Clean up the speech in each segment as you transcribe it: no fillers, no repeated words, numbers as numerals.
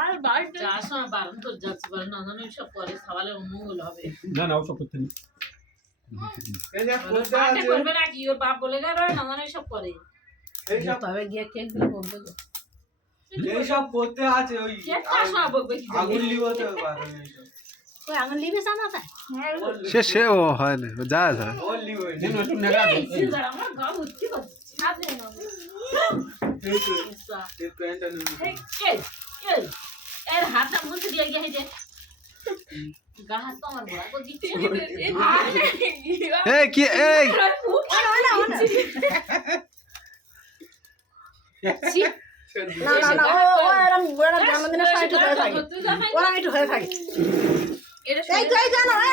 আর বাড়িতে যাওয়ার সময় বারণ করে যাচ্ছি, বলে নন্দন সব করে খাওয়ালে অমঙ্গল হবে। না না ওসব করতে নেই। করবে নাকি ওর বাপ বলে গেল নন্দন সব করে। তবে গিয়ে কেক গুলো বলবে এইসব করতে আছে ওই আগুন লিবতে পারে ওই আঙুল লিবে জানা তাই সে ও হয় না যা যা ওর লিবই যেন একটু নেগা দে। আমার গা উঠতে পারছে সাথে না এই প্যান্টটা নিয়ে এর হাতটা মুছে দিয়ে গিয়ে যে গা হাত তো আমার বড় করে দিতে এই কি এই না না না ও এরকম বড় জন্মদিনের সময় একটু হয়ে থাকে ওরা একটু হয়ে থাকে এই যাই জানো না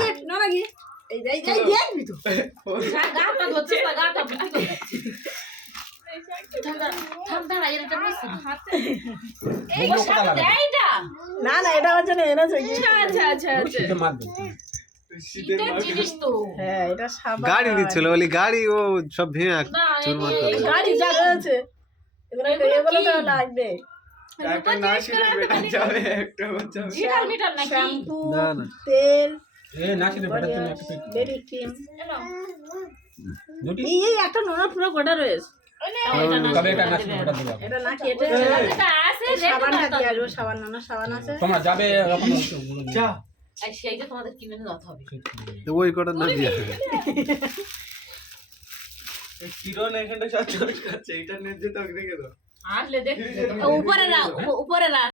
গিফট না গিফট এই যাই যাই দেখবি তো গাটা ধরছে গাটা বুঝি তো ঠান্ডা না এটা মিস হাতে এই সাথে দেইটা না না এটা হচ্ছে না এনেছে আচ্ছা আচ্ছা আচ্ছা শীতে মারবে। এটা জিনিস তো হ্যাঁ এটা সাবান গাড়ি দিচ্ছিল বলি গাড়ি ও সব ভেঙে চুর মার করে গাড়ি যা রয়েছে এগুলো তো লাগবে একটা না ছিল বেটা যাবে একটা বাচ্চা মিটার মিটার নাকি শ্যাম্পু না না তেল এ নাচিতে বেটার জন্য একটা পেট বেবি ক্রিম দুটি এই একটা নোনা পুরো গোটা রয়েছে তবে এটা নাচিতে বেটার দিবা। এটা না কেটে এটা আছে সাবানটা দিয়ে আসবো সাবান নোনা সাবান আছে তোমরা যাবে এরকম যা আর সেইটা তোমাদের কিনে নিতে হবে ওই কটা না দিয়ে এই কিরণ এখানটা সব চলে যাচ্ছে এটা নিয়ে যেতে রেখে দাও আসলে দেখ উপরে রাখ